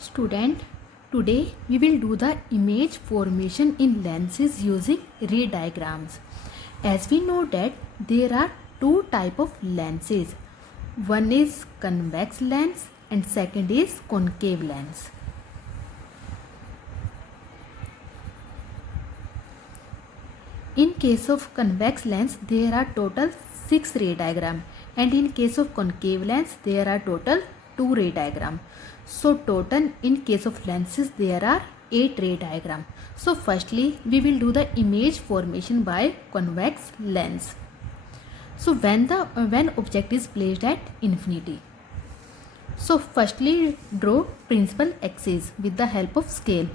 Student, today we will do the image formation in lenses using ray diagrams. As we know that there are two type of lenses. One is convex lens and second is concave lens. In case of convex lens, there are total 6 ray diagram, and in case of concave lens, there are total 2 ray diagram. So total in case of lenses, there are 8 ray diagram. So firstly, we will do the image formation by convex lens. So when object is placed at infinity. So firstly, draw principal axis with the help of scale.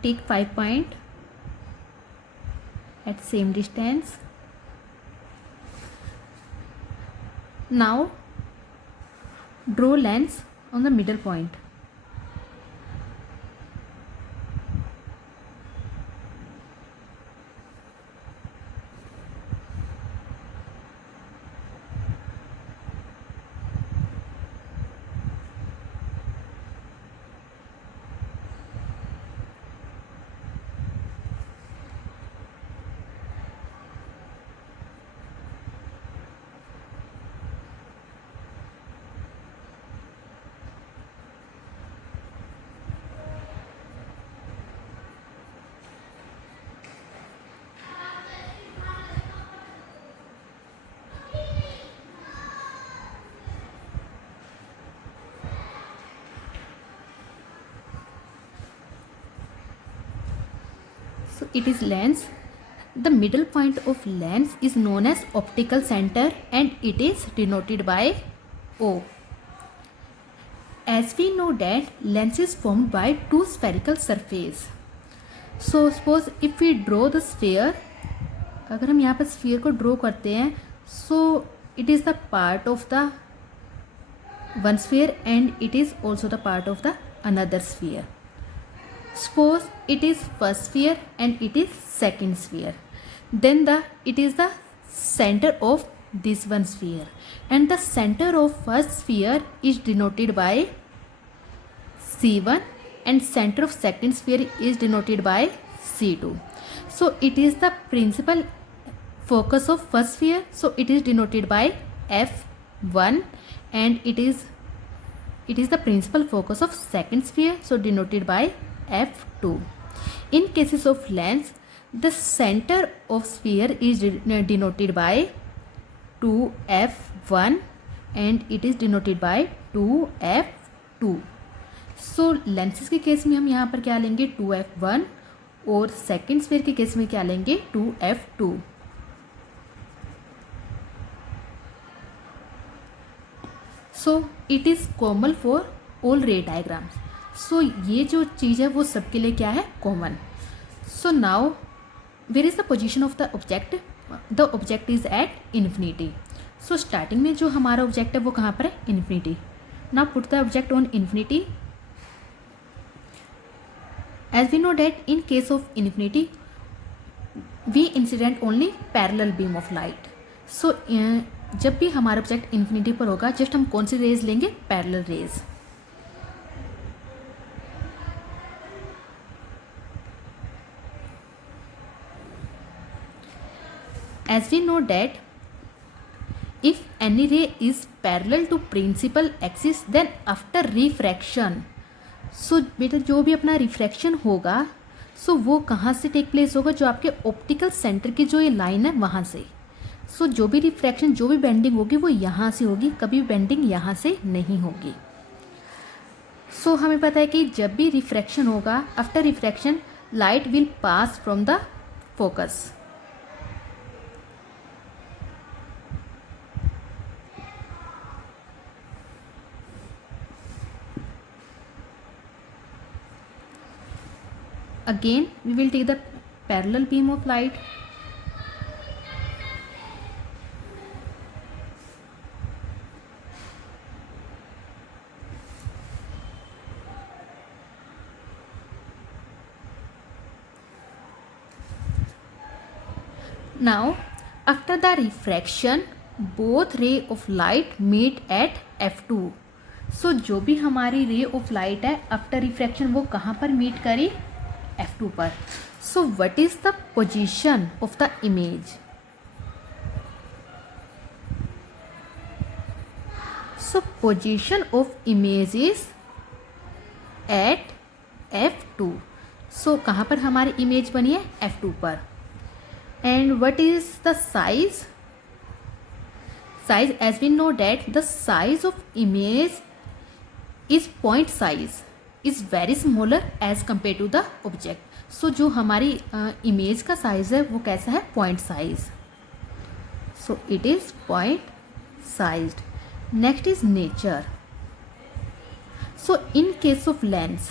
Take 5 point at same distance. Now draw lens on the middle point. So it is lens. The middle point of lens is known as optical center and it is denoted by O. As we know that lens is formed by two spherical surface. So suppose if we draw the sphere, अगर हम यहाँ पर sphere को draw करते हैं, so it is the part of the one sphere and it is also the part of the another sphere. Suppose it is first sphere and it is second sphere. Then it is the center of this one sphere, and the center of first sphere is denoted by C1 and center of second sphere is denoted by C2. So it is the principal focus of first sphere, so it is denoted by F1, and it is the principal focus of second sphere, so denoted by F2. In cases of lens, the center of sphere is denoted by 2F1 and it is denoted by 2F2. सो लेंसेज के केस में हम यहाँ पर क्या लेंगे 2F1 और second sphere के केस में क्या लेंगे 2F2. So it is common for all ray diagrams. So ये जो चीज़ है वो सबके लिए क्या है common. So now where is the position of the object. The object is at infinity. So starting में जो हमारा ऑब्जेक्ट है वो कहाँ पर है infinity. Now put the object on infinity. As we know that in case of infinity we incident only parallel beam of light. So जब भी हमारा ऑब्जेक्ट इन्फिनिटी पर होगा जस्ट हम कौन सी रेज लेंगे parallel raise. As we know that if any ray is parallel to principal axis then after refraction, सो बेटा जो भी अपना रिफ्रैक्शन होगा सो वो कहाँ से टेक प्लेस होगा, जो आपके ऑप्टिकल सेंटर की जो ये लाइन है वहाँ से. सो जो भी रिफ्रैक्शन जो भी बेंडिंग होगी वो यहाँ से होगी, कभी बेंडिंग यहाँ से नहीं होगी. सो हमें पता है कि जब भी रिफ्रैक्शन होगा after refraction light will pass from the focus. Again we will take the parallel beam of light. Now After the refraction, both ray of light meet at F2. So जो भी हमारी रे ऑफ लाइट है after refraction वो कहाँ पर मीट करी, F2 पर. So what is the position of the image? So position of image is at F2. So कहाँ पर हमारी इमेज बनी है, F2 पर. And what is the size? Size, as we know that the size of image is point size is very smaller as compared to the object. So जो हमारी इमेज का साइज है वो कैसा है, point size. So it is point sized. Next is nature. So in case of lens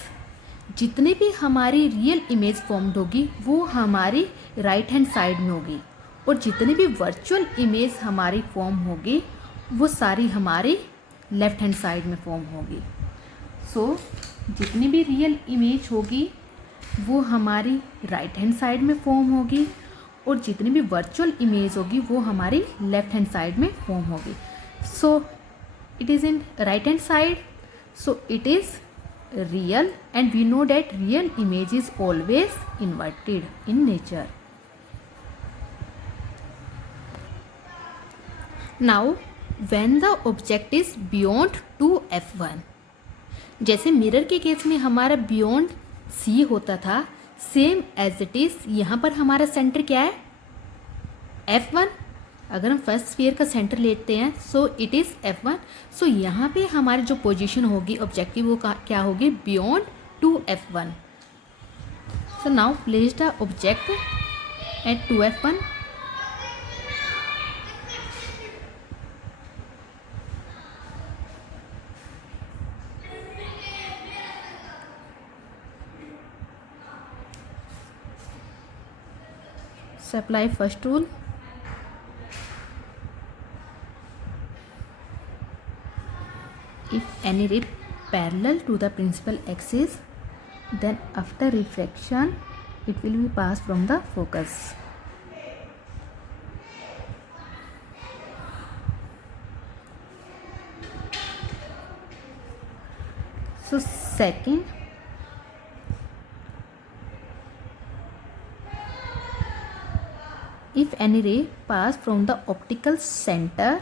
जितने भी हमारी रियल इमेज फॉर्म्ड होगी वो हमारी राइट हैंड साइड में होगी, और जितनी भी वर्चुअल इमेज हमारी फॉर्म होगी वो सारी हमारी लेफ्ट हैंड साइड में फॉर्म होगी. सो जितनी भी रियल इमेज होगी वो हमारी राइट हैंड साइड में फॉर्म होगी, और जितनी भी वर्चुअल इमेज होगी वो हमारी लेफ्ट हैंड साइड में फॉर्म होगी. So it is in right hand side, so it is real, and we know that real image is always inverted in nature. Now when the object is beyond 2f1, जैसे मिरर के केस में हमारा बियॉन्ड सी होता था, same as it is यहाँ पर हमारा सेंटर क्या है, F1. अगर हम फर्स्ट स्फीयर का सेंटर लेते हैं सो इट इज़ F1. सो यहाँ पे हमारी जो पोजीशन होगी ऑब्जेक्टिव वो क्या होगी, beyond 2f1. So now place the object at 2f1. So apply first rule. If any ray parallel to the principal axis, then after refraction it will be passed from the focus. So second, if any रे पास from the optical centre,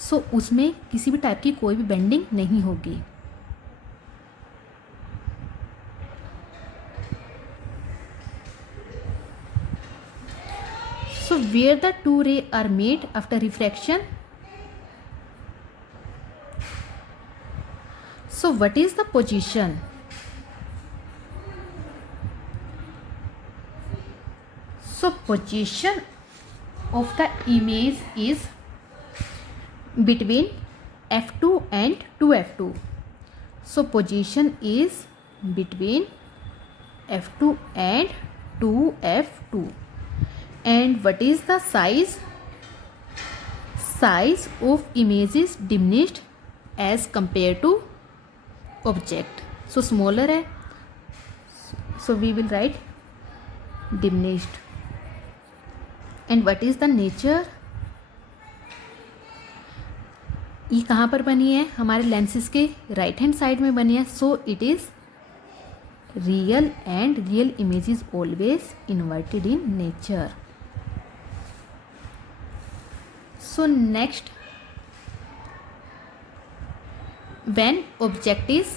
सो उसमें किसी भी टाइप की कोई भी bending नहीं होगी. So where the two ray are made after refraction, so what is the position, so position of the image is between F2 and 2F2. So position is between F2 and 2F2. And what is the size? Size of image is diminished as compared to object. So smaller है, so we will write diminished. And what is the nature? ये कहाँ पर बनी है, हमारे लेंसेज के right hand side में बनी है. So it is real, and real image is always inverted in nature. So next, when object is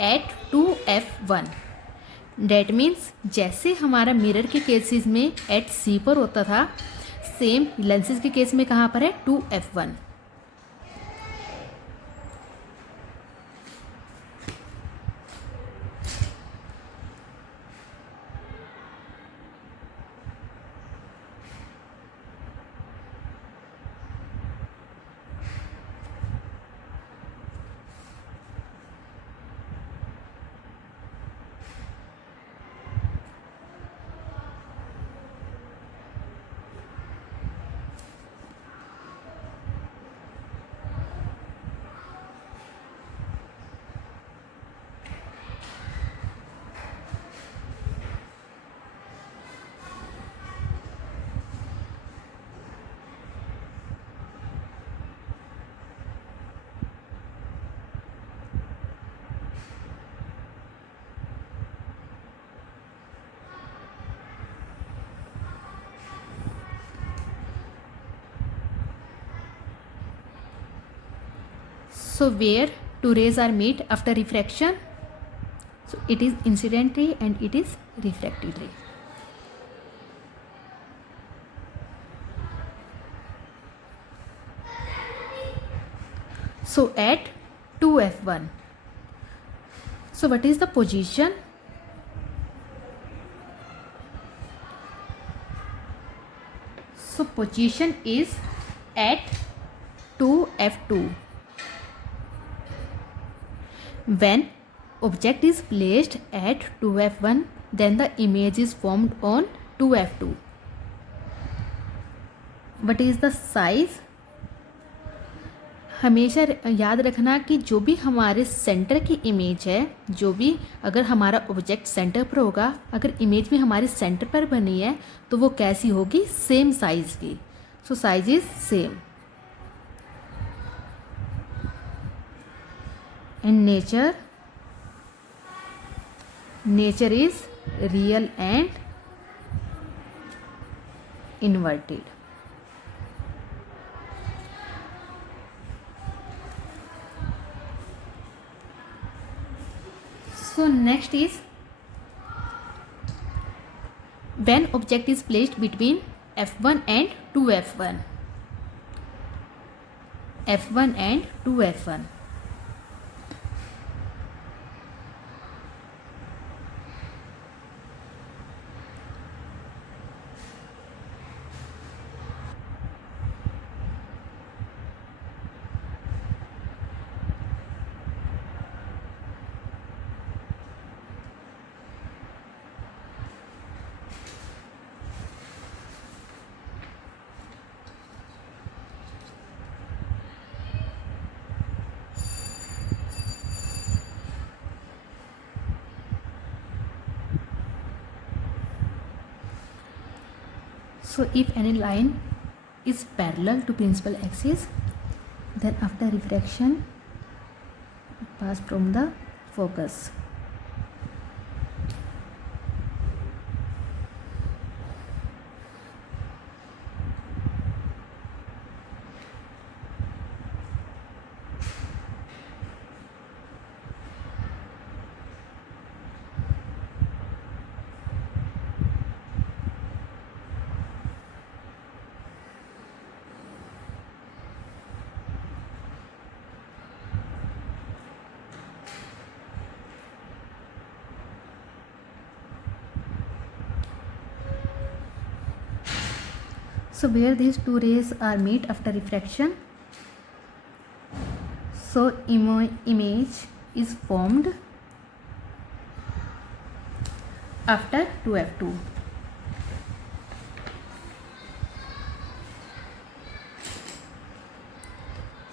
at 2f1, that means जैसे हमारा मिरर के केसेस में एट सी पर होता था, सेम लेंसेज के केस में कहाँ पर है, 2f1. So where two rays are meet after refraction? So it is incident ray and it is refracted ray. So at 2f1, so what is the position? So position is at 2f2. When object is placed at 2f1, then the image is formed on 2f2. What is the size? हमेशा याद रखना कि जो भी हमारे सेंटर की इमेज है, जो भी अगर हमारा ऑब्जेक्ट सेंटर पर होगा, अगर इमेज भी हमारे सेंटर पर बनी है तो वो कैसी होगी? सेम साइज़ की. So size is same. And nature is real and inverted. So next is when object is placed between f1 and 2f1. f1 and 2f1. So if any line is parallel to principal axis, then after refraction pass from the focus. So where these two rays are meet after refraction, so image is formed after 2f2.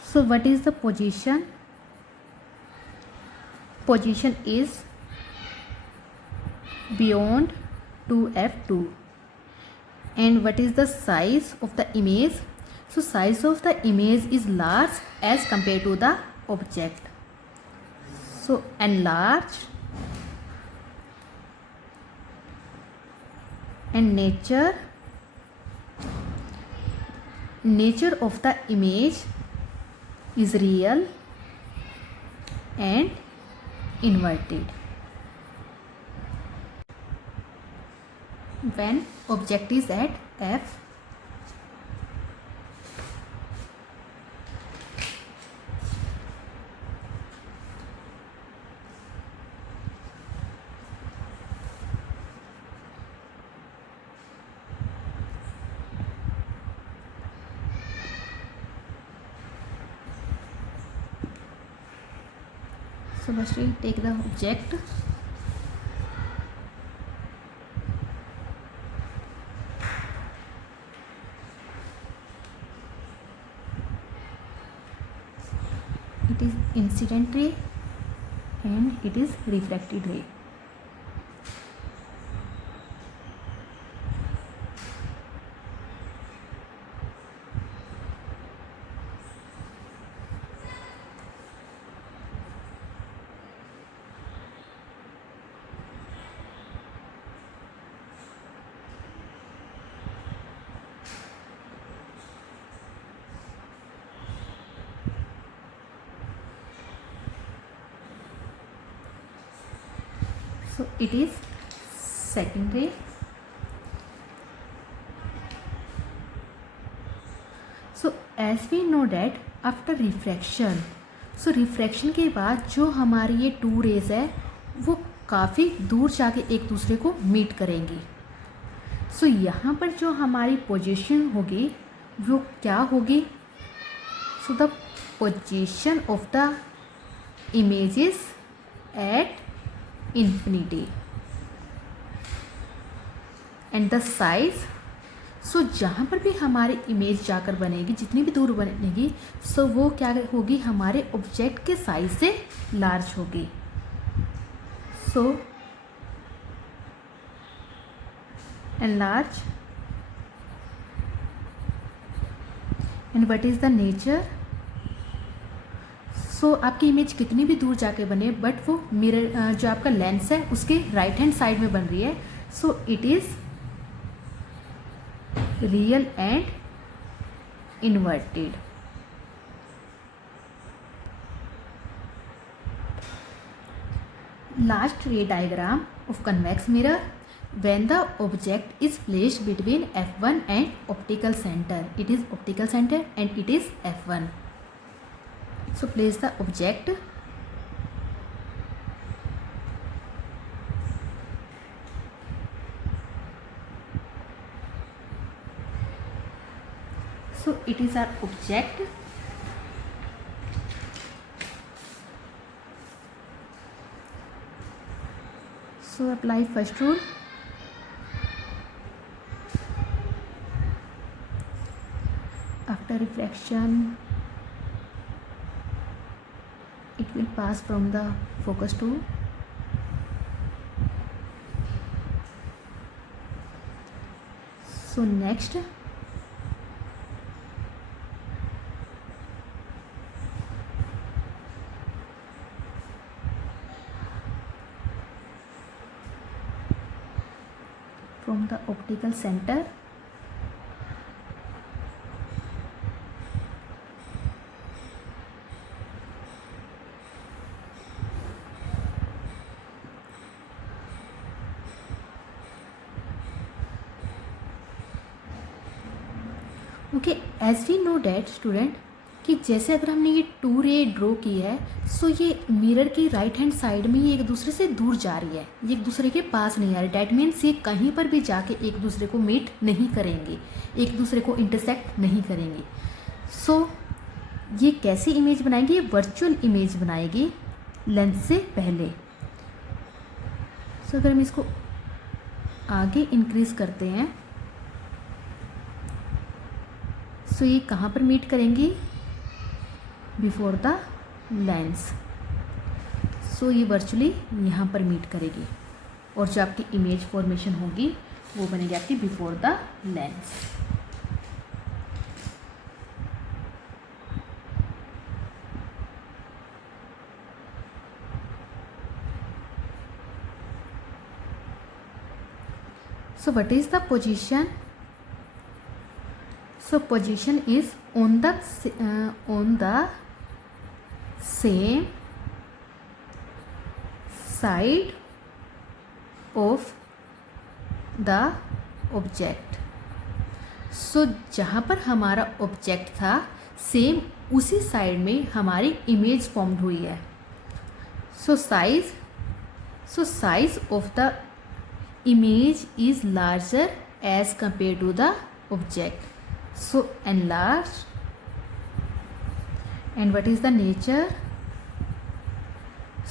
So what is the position? Position is beyond 2f2. And what is the size of the image? So size of the image is large as compared to the object. So enlarge and nature of the image is real and inverted. When object is at f, so first we take the object. It is incident ray and it is refracted ray. So it is second ray. So as we know that after refraction, so refraction के बाद जो हमारी ये to raise है वो काफ़ी दूर जाके एक दूसरे को मीट करेंगी. सो यहाँ पर जो हमारी पोजीशन होगी वो क्या होगी? So the position of the images at infinity and the size. So जहाँ पर भी हमारी इमेज जाकर बनेगी, जितनी भी दूर बनेगी, सो वो क्या होगी? हमारे ऑब्जेक्ट के साइज से लार्ज होगी. सो enlarge. And what is the nature? सो आपकी इमेज कितनी भी दूर जाके बने बट वो मिरर जो आपका लेंस है उसके राइट हैंड साइड में बन रही है. So it is real and inverted. Last रे diagram of convex mirror. When the object is placed between f1 and optical center, it is optical center and it is f1. So place the object. So it is our object. So apply first rule. After refraction, it will pass from the focus tool. So next, from the optical center, okay. As we know that student कि जैसे अगर हमने ये to ray draw की है, सो ये मिरर की right hand side में ये एक दूसरे से दूर जा रही है, ये एक दूसरे के पास नहीं आ रही. डैट मीन्स ये कहीं पर भी जाके एक दूसरे को मीट नहीं करेंगे, एक दूसरे को इंटरसेक्ट नहीं करेंगी. सो ये कैसी इमेज बनाएगी? ये वर्चुअल इमेज बनाएगी लेंस से पहले. सो अगर हम इसको आगे इंक्रीज करते हैं, सो ये कहाँ पर मीट करेंगी? Before the lens. सो ये वर्चुअली यहाँ पर मीट करेगी और जो आपकी इमेज फॉर्मेशन होगी वो बनेगी आपकी before the lens. So what is the position? So position is on the same side of the object. So जहाँ पर हमारा ऑब्जेक्ट था सेम उसी साइड में हमारी इमेज फॉर्म्ड हुई है. So size of the image is larger as compare to the object. So enlarge. And what is the nature?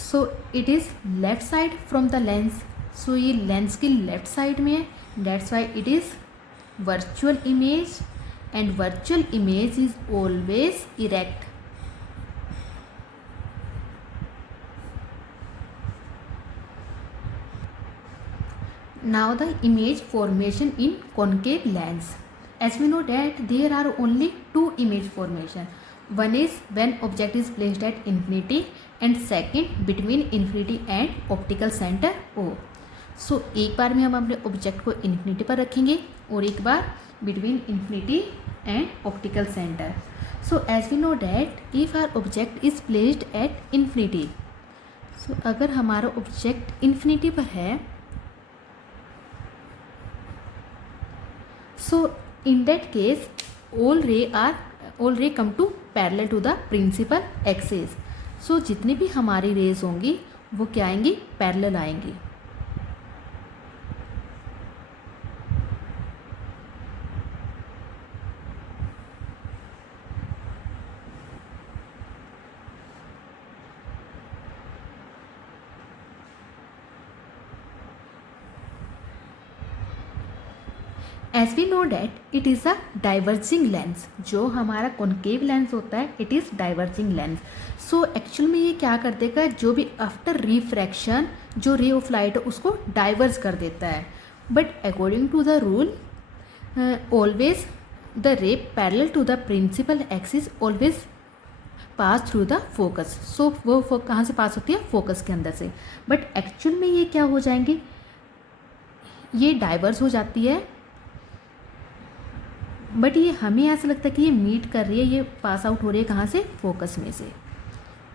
So it is left side from the lens. So ये लेंस की लेफ्ट साइड में है. That's why it is virtual image and virtual image is always erect. Now the image formation in concave lens. As we know that there are only two image formation. One is when object is placed at infinity and second between infinity and optical center O. So एक बार में हम अपने ऑब्जेक्ट को इन्फिनिटी पर रखेंगे और एक बार between infinity and optical center. So as we know that if our object is placed at infinity, सो अगर हमारा ऑब्जेक्ट इन्फिनिटी पर है, so in that case all ray come to parallel to the principal axis. so जितनी भी हमारी रेज होंगी वो क्या आएंगी, पैरेलल आएंगी. As we know that it is a diverging lens. जो हमारा कॉन्केव लेंस होता है it is diverging lens. So actual में ये क्या कर देगा, जो भी आफ्टर रिफ्रैक्शन जो रे ऑफ लाइट है उसको डाइवर्ज कर देता है. But according to the rule always the ray parallel to the principal axis always pass through the focus. So वो कहाँ से पास होती है, फोकस के अंदर से. बट एक्चुअल में ये क्या हो जाएंगे, ये डाइवर्स हो जाती है. बट ये हमें ऐसा लगता है कि ये मीट कर रही है, ये पास आउट हो रही है कहाँ से, फोकस में से.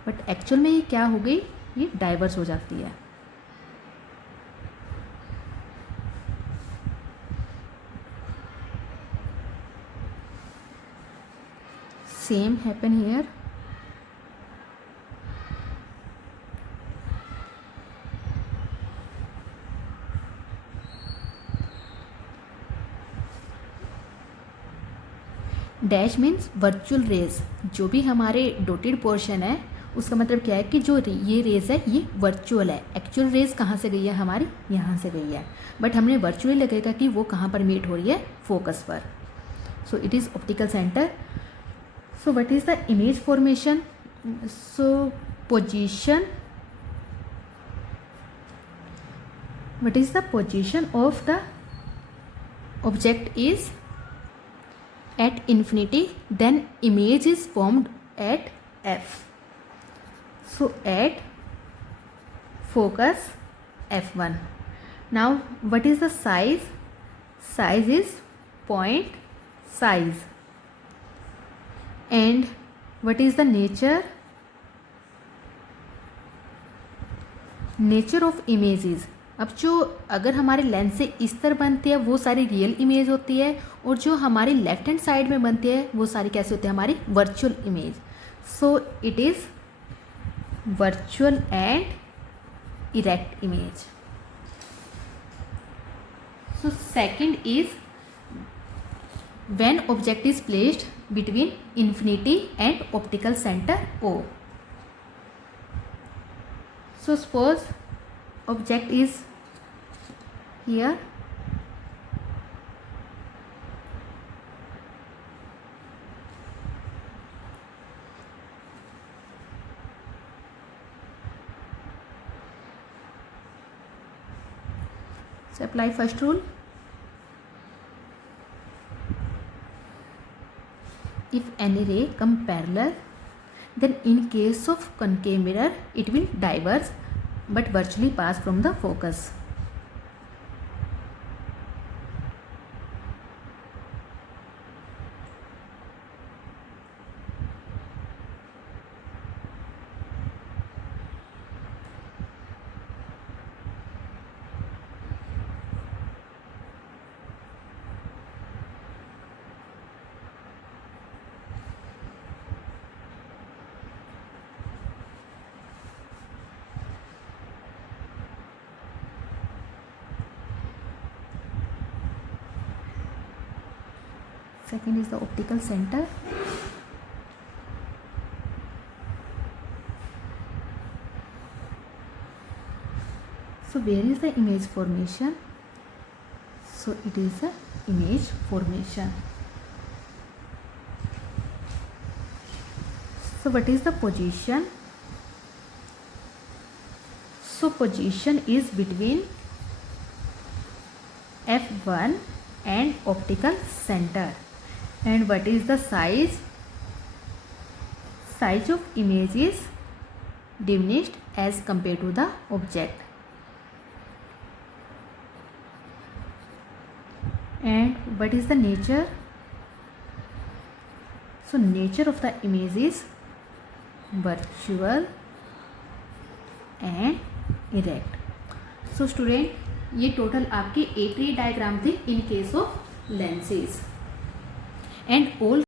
बट एक्चुअल में ये क्या हो गई, ये डाइवर्स हो जाती है. Same happen here. Dash means virtual rays. जो भी हमारे डॉटेड पोर्शन है उसका मतलब क्या है कि जो ये रेज है ये वर्चुअल है. एक्चुअल रेज कहाँ से गई है, हमारी यहाँ से गई है. बट हमने वर्चुअली लगेगा कि वो कहाँ पर मीट हो रही है, फोकस पर. सो it is optical centre. So what is the image formation. So position, what is the position of the object is at infinity, then image is formed at f. So at focus f1. Now what is the size? Size is point size. And what is the nature? Nature of images. अब जो अगर हमारे लेंस से इस तरह बनती है वो सारी रियल इमेज होती है, और जो हमारी लेफ्ट हैंड साइड में बनती है वो सारी कैसी होती है, हमारी virtual image. So it is virtual and erect image. So second is when object is placed between infinity and optical centre O. So suppose object is here, so apply first rule. If any ray come parallel, then in case of concave mirror it will diverge but virtually pass from the focus. Second is the optical center. So where is the image formation? So it is a image formation. So what is the position? So position is between F1 and optical center. And what is the size? Size of image is diminished as compared to the object. And what is the nature? So nature of the image is virtual and erect. So student, ये टोटल आपके 8 डायग्राम थे in case of lenses and all